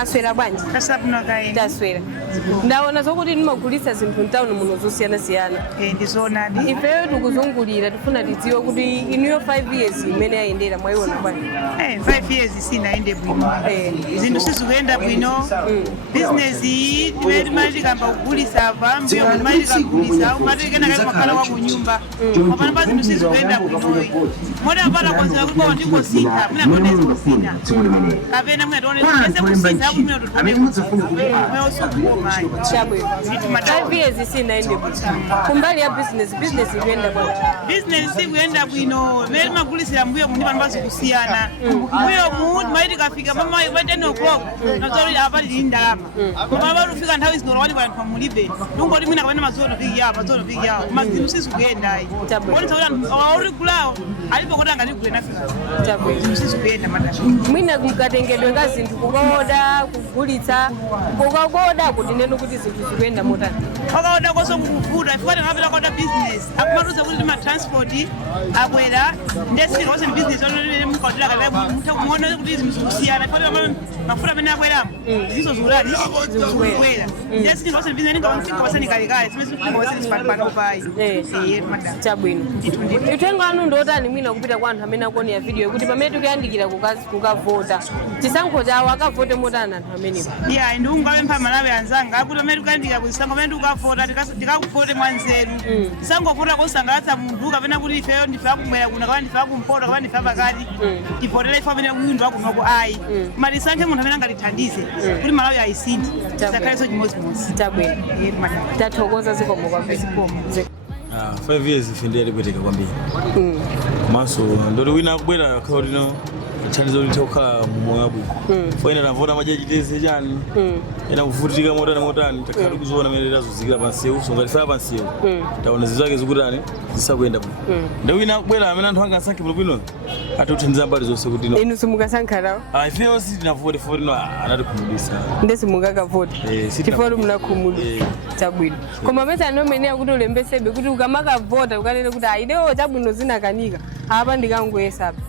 Mwaswera bwanji? Kasabuna kae. Taswera. Ndaona zokuti nimagulitsa zinthu mtawuni muno zosiyana-siyana. Ndizona ndi. Ifeyo tikuzungulira tifuna tidziwe kuti inuyo 5 years imene yayendera mwayiona bwanji. 5 years sinaende bwino. Zinthu sizikuyenda bwino. Business iyi timati kamba kugulitsa apa, mbuyo timati kugulitsa, umati kena kali makhala kwa kunyumba. Mapana pa zinthu sizikuyenda bwino. Mwana apata konzera kuti kwa ndiko sintha, muna konezi kusintha. Kapena muna tione ese kusintha, kuti muna tutume mweyo sukuma. Chabwe. 5 years sinaende bwino. Kumbali ya business ikuyenda bwanji. Business ikuyenda bwino, meri magulitsira mbuyo muni pano pazikusiyana. Mbuyo muni maiti kafika mama by 10 o'clock, nazori apa tili ndalama. Mama barufika nthawi zinorwani kwa anthu mulibe. Ndungoti mwina kapena mazono piki apa, mazinthu sizikuyenda ayi. Kodi tsaula auri kulawo, alipo kuti angatigule nafika. Chabwe. Sizikuyenda madasho. Mwina mukatengedwe nga zinthu kukoda, kugulitsa, kukoda kuti neno kuti zinthu zikuyenda motani. Okaoda koso kukuvuta, ifukati ngapita koda business. Akumatuza kuti ma transport akwera, ndesiro wose business onolele mukotela kala muone kuti zimusiyana. Ifukati mafuta amene akweramu, ziso zulali zikukwera. Ndesiro wose business ninga wasani kalikali, simesi kuti wasani sipano pai. Madam. Chabwino. Itengo anu ndotani mwina kupita kwa anthu amene akuona ya video kuti pamene tikuyandikira kukavota. Chisankho chawo akavote motani anthu amenepo. Yeah, ndungawe mpha malawi anzanga akuti amene tikuyandikira kuzisankho amene tikavota tikakuvote mwanzeru. Tisangovota kosangalatsa munthu kapena kuti ifeyo ndife akumwera kuno kapena ndife akumpoto kapena ndife pakati. Tivotera ife amene munthu akunoko ayi. Koma tisankhe munthu amene angalithandize kuti malawi ayisinthe. Tisakhaleso chimodzimodzi. Chabwino. Tathokoza zikomo kwambiri. 5 years ifendele lipeteka kwambiri. Maso ndori wina kubwera khaulino thandizo litokhala mmoyabu. Foina navota majaji tese chani. Ena kuvutika motani takhala kuzoona mene lazuzikira pansi usongalisa pansi. Taona zizake zikutani zisakuyenda bwino. Ndori wina kubwera amene anthu anga asankhe bwino. Atothandiza mbali zonse kuti no. Inu simukasankhalawo? Ifeyo sitinavote no anatikhumudwitsa. Ndesi mukakavote. Chifukwa munakhumudwa. Chabwino. Koma pesa anomene kuti ulembesebe kuti ukamakavota ukanene kuti aidewo chabwino zinakanika. Apa ndikangoyesa apa.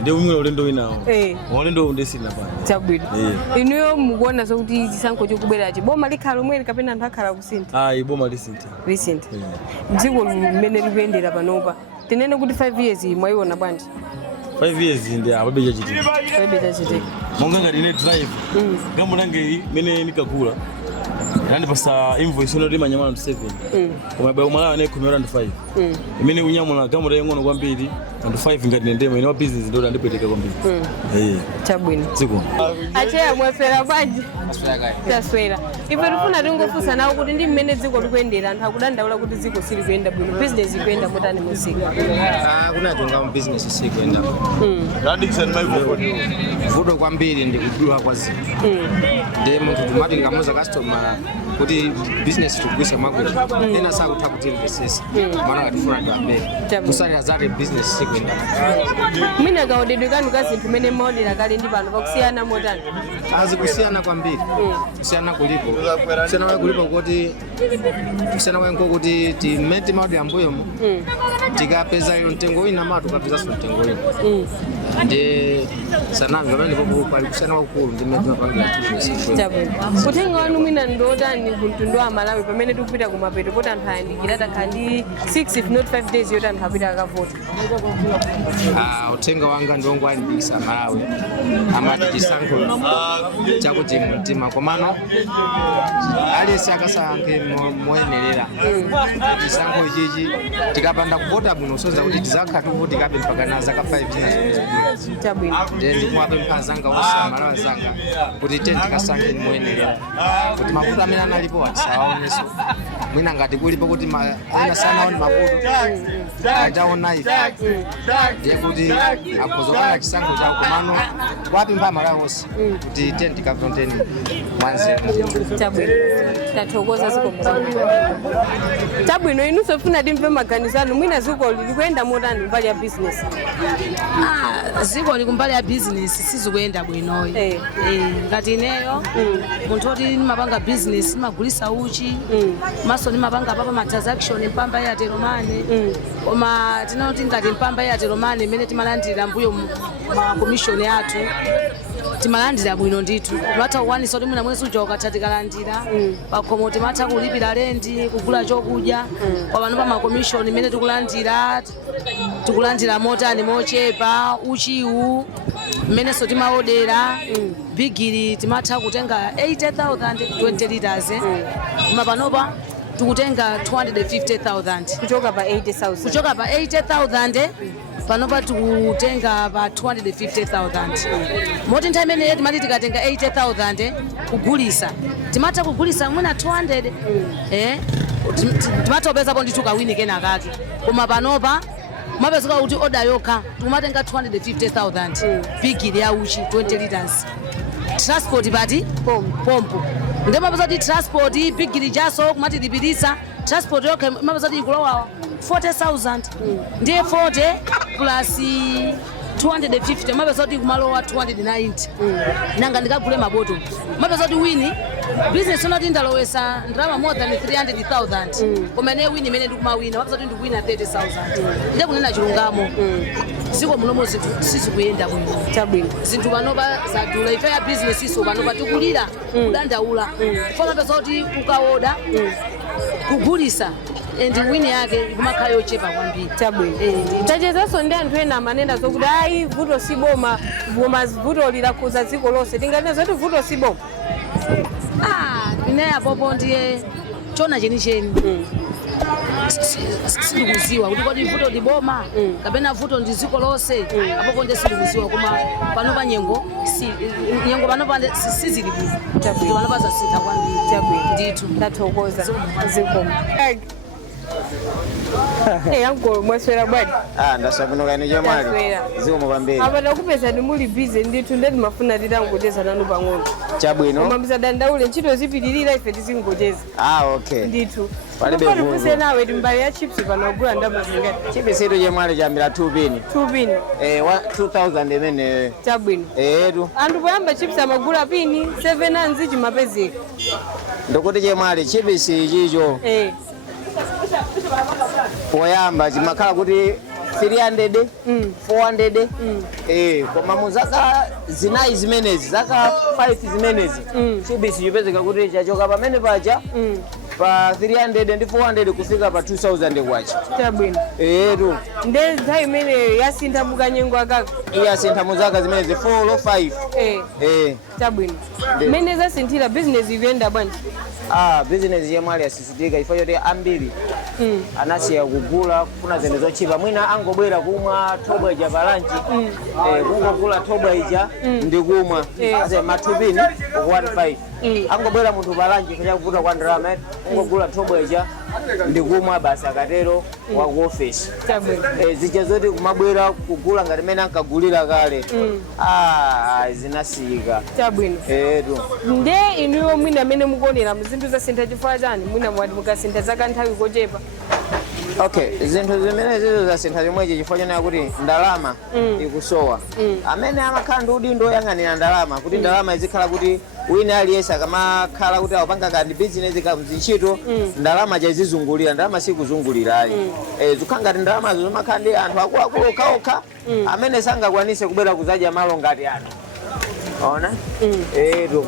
Ndio umwe ulendo winawo. Ulendo ndesina pana. Chabwino. Inuyo mukuona sokuti chisankho chokubwera chiboma likhala omwe kapena anthu akhala kusintha. Iboma lisintha. Recent. Dziko limene likuyendera panopa. Tinene kuti 5 years mwayiona bwanji. 5 years ndi apabeja chitika. Apabeja chitika. Monga ngati ine drive. Gambo lange mene nikakula. Nandi pasa invoice no lima nyamala 7. Koma ba umala ne kumera ndi 5. Imene unyamula gambo la ngono kwambiri and 5 ngati ndema ine wa business ndo ndipeteka kwambiri. Chabwino. Ziko. Acheya mwaswera bwanji. Taswera. Ife tufuna tingofusa nawo kuti ndi mmene dziko likuyendera anthu akudandaula kuti dziko sili kuyenda bwino business ikuyenda motani musika. Kuna tunga business sikuyenda. Radikson microphone. Vuto kwambiri ndi kudula kwa zinthu. Ndi munthu tumati ngamuza customer kuti business tukugwisa makuti. Ena sakutha kuti investors. Mana ngatifuna ndambe. Kusali zati business sikuyenda. Mina kaodedwe kanu kazinthu mene modera kale ndi pano pakusiyana motani. Azikusiyana kwambiri. Kusiyana kulipo. Kusiyana kulipo kuti kusiyana kwenko kuti timeti maudi ambuyo mu. Tikapeza iyo ntengo ina matu kapeza so ntengo ina. Ndi sanami pamene popo pali kusiyana kwakulu ndi meti mapanga business. Chabwino. Kutenga wanu mwina ndotani kuntundu wa Malawi pamene tikupita kumapeto kuti anthu ayandikira takhandi 6 if not 5 days yoti anthu apita akavota. Utenga wanga ndongo ayandikisa Malawi. Amati chisankho chakuti mtima komano aliyesi akasankhe moyenerera. Chisankho ichichi tikapanda kuvota bwino soza kuti tizakha tuvoti kabe mpaka na zaka 5 zina. Chabwino. Ndi mwabe mpazanga wose Malawi zanga kuti tikasankhe moyenerera. Kuti mavuto amene analipo asaoneso. Mwina ngati kulipo kuti ena sana oni mavuto. Ajaona ife. Ndiye kuti akuzokana chisankho chawo komano wapi mpha Malawi wose kuti tikavonteni mwanze. Chabwino. Tathokoza zikomo. Chabwino inu sofuna timve maganizano mwina ziko likuyenda motani mbali ya business. Ziko likumbali ya business sizikuyenda bwinoyo. Ngati ineyo munthu oti nimapanga business nimagulisa uchi maso nimapanga papa ma transaction mpamba ya Teromane koma tinoti ngati mpamba ya Teromane imene timalandira mbuyo ma commission yathu timalandira bwino ndithu timatha kukwanisa kuti mwina mwezi uja ukatha tikalandira pakhomo timatha kulipira rendi kugula chokudya kwa pano pa makomishoni imene tikulandira motani mochepa uchiwu mmenenso timaodera bigiri timatha kutenga 80,000 20 liters koma panopa tikutenga 250,000 kuchoka pa 80,000 panopa tikutenga pa 250,000 moti nthawi imeneyo timati tikatenga 80,000 kugulisa timatha kugulisa mwina 200 timatha kupezapo ndithu kawini kenakake koma panopa mapezeka kuti oda yokha tikumatenga 250,000 bigiri ya uchi 20 liters transport pati pompo ndipo mapeza kuti transport bigiri jaso kumatilipirisa transport yokha mapeza kuti ikulowa 40,000 ndiye 40 plus 250 mapeza kuti kumalowa 290 nanga ndikagule maboto mapeza kuti wini business unoti ndalowesa ndalama more than 300,000 koma ne wini imene ndikumawina mapeza kuti ndikuwina 30,000 ndiye kunena chilungamo ziko munomo zinthu sizikuyenda bwino zinthu panopa zadula ife ya business iso panopa tikulira kudandaula fona peza kuti ukaoda kugulisa and wini yake kumakhala yochepa kwambiri tachezanso ndi anthu ena amanena zokuti ayi vuto si boma vuto lilakuza dziko lonse tinganena zoti vuto si boma ineyo apopo ndiye chona chenicheni sindikuziwa kuti kodi vuto liboma kapena vuto ndi dziko lonse apopo ndiye sindikuziwa koma panopa nyengo panopa sizili bwino panopa zasintha kwambiri ndithu ndathokoza zikomo yanko mwaswera bwadi ndasakunoka ine chomali zikomo kwambiri apa ndakupeza ndi muli busy ndithu ndeti mafuna titangocheza nanu pang'ono chabwino koma msadandaule ntchito zipitirira ife tizingocheza okay ndithu palibe tipuse nawe timbali ya chips panogula ndamazingati chips ito chemwali chambira 2 pini 2 pini 2000 imene chabwino anthu poyamba chips amagula pini 7 anzi chimapezeka ndikuti chemwali chips chicho poyamba chimakhala kuti 300 400 koma muzaka zinayi zimenezi zaka 5 zimenezi chips chipezeka kuti chachoka pamene pacha pa 300 ndi 400 kufika pa 2000 kwacha chabwino nde nthawi imene yasintha mukanyengo akaka yasintha muzaka zimenezi 4 5 chabwino mmene zasinthira business ikuyenda bwanji business yemwali yasisitika ifo yoti ambiri anasiya kugula kufuna zinthu zochipa mwina angobwera kumwa thobwa ija palanchi kungogula thobwa ija ndikumwa ase mathupini 15 angobwera munthu palanchi fanya kuvuta kwa ndalama kungogula thobwa ija ndikumwa basi akatero wa ku office zija zoti kumabwera kugula ngati mene ankagulira kale zinasiyika chabwino nde inuyo mwina amene mukuonera mzinthu zasintha chifukwa chani mwina mwati mukasintha zaka nthawi kochepa zinthu zimene zizo zasintha chomwechi chifukwa chonena kuti ndalama ikusowa amene amakhala ndi udindo oyang'anira ndalama kuti ndalama izikhala kuti wina aliyense akamakhala kuti akupanga kandi business kamzintchito ndalama chazizungulira ndalama sikuzungulirayi zikhala ngati ndalamazo zimakhala ndi anthu akuluakulu okhaokha amene sangakwanise kubwera kuzadya malo ngati anthu ona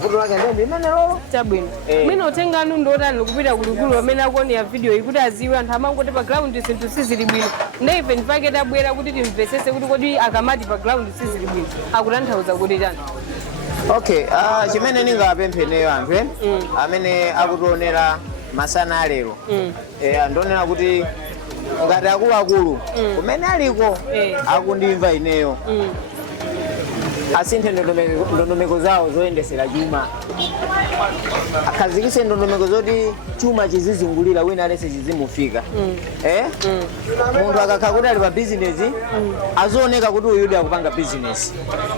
vuto lake ndi imenelo chabwino mwina utenga anu ndotani kupita kulikulu amene akuonera video iyi kuti aziwe anthu amangoti pa ground zinthu sizili bwino nde ife ndipake tabwera kuti timvesese kuti kodi akamati pa ground sizili bwino akutanthauza kuti chani chimene ningapempheneyo anthu amene akutionera masana alero ndionera kuti ngati akuluakulu kumene aliko akundimva ineyo asinthe ndondomeko zawo zoyendesera chuma akhazikitse ndondomeko zoti chuma chizizungulira wina alese chizimufika munthu akakhala kuti ali pa bizinesi azioneka kuti uyu akupanga bizinesi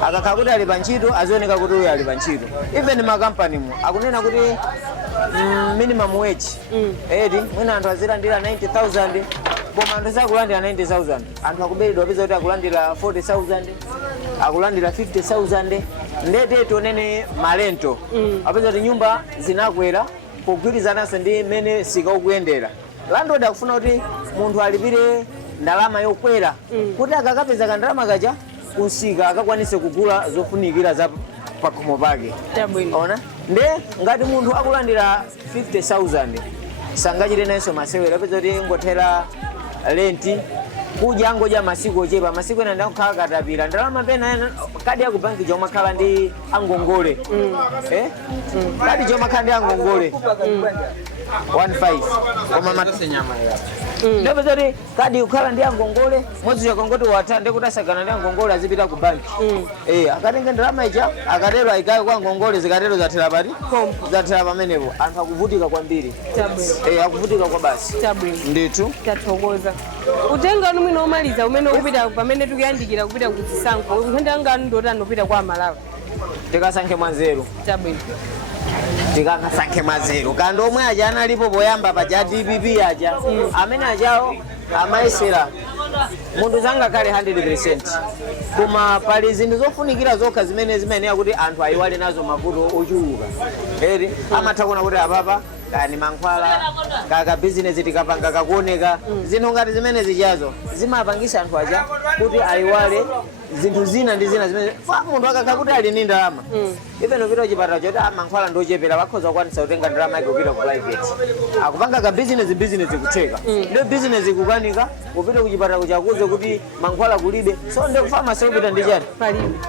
akakhala kuti ali pa ntchito azioneka kuti uyu ali pa ntchito even makampanimu akunena kuti minimum wage mwina anthu azilandira 90,000 koma anthu sakulandira 90,000 anthu akuberedwa apeza kuti akulandira 40,000 akulandira 50,000 ndete tionene malento apeza kuti nyumba zinakwera kugwirizananso ndi mmene sikukuyendera landlord akufuna kuti munthu alipire ndalama yokwera kuti akakapeza kandalama kaja kunsika akakwanise kugula zofunikira za pakhomo pake. Chabwino. Ona nde ngati munthu akulandira 50,000 sangachite nayenso masewera peza kuti ngothera renti kudya angodya masiku ochepa masiku ena ndakukhala katapira ndalama pena kadi ya ku banki chomakhala ndi angongole kadi chomakhala ndi angongole 15 koma ndapeza kuti kadi kukhala ndi angongole mwezi wakangoti watha ndekuti asagana ndi angongole azipita ku banki akatenge ndalama ija akatero ayikayo kwa angongole zikatero zathera pati zathera pamenepo anthu akuvutika kwambiri akuvutika kwa basi ndithu tathokoza utenga mwino omaliza umene upita pamene tikuyandikira kupita kuzisankho nkhende anganu ndoti anopita kwa Malawi tikasankhe mwanzeru chabwino tikakasankhe mwanzeru kandi omwe aja analipo poyamba paja DPP aja amene ajawo amayesera munthu sangakhale 100% koma pali zinthu zofunikira zokha zimene zimayenera kuti anthu ayiwale nazo mavuto ochuluka amatha kuona kuti apapa kani mankhwala kaka business tikapanga kakuoneka zinthu ngati zimene zichazo zimapangisa anthu aja kuti ayiwale zinthu zina ndi zina zimene munthu akakhala kuti ali ndi ndalama ipeno pita chipatala choti mankhwala ndochepera bakhoza kukwanisa kutenga ndalama yake kupita ku private akupanga ka business kutheka ndio business kukanika kupita kuchipatala kuchakuze kuti mankhwala kulibe so ndio pharmacy kupita ndi chani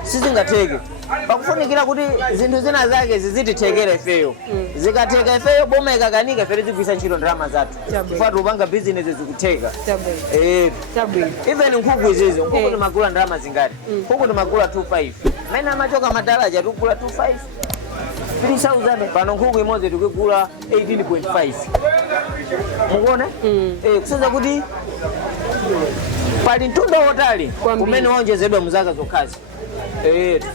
sizingatheke pakufunikira kuti zinthu zina zake zizitithekera ifeyo zikatheka ifeyo boma ikakanika ife tigwisa ntchito ndalama zathu kufati upanga business zikutheka even nkhuku izizi nkhuku timagula ndalama zingati nkhuku timagula 25 mene amachoka madalaja tikugula 25 3,000 pano nkhuku imodzi tikugula 18.5 mukuona kusenza kuti pali mtunda wotali kumene wonjezedwa muzaka zokhazi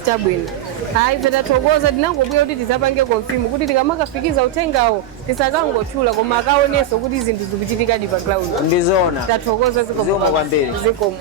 chabwino hayi ife tathokoza tinangobwera kuti tizapange confirm kuti tikamakafikiza uthengawo tisakangotchula koma akaonenso kuti zinthu zikuchitikadi pa ground ndizona tathokoza zikomo kwambiri zikomo